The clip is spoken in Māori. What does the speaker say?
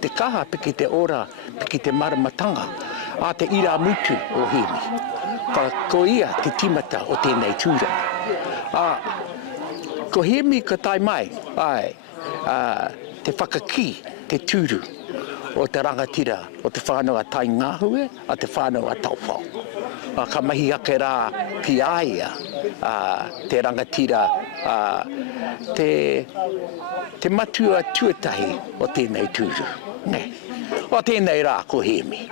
te kaha, piki te ora, piki te maramatanga, a te ira mutu o Hemi. Ko ia te timata o tēnei tūra. Ko Hemi ka tai mai, te whakaki, te tūru o te rangatira, o te whānau a tai ngāhue, a te whānau a taupau. Ka mahi ake rā ki aia, te rangatira, te matua tuatahi o tēnei tūru. O tēnei rā ko Hemi.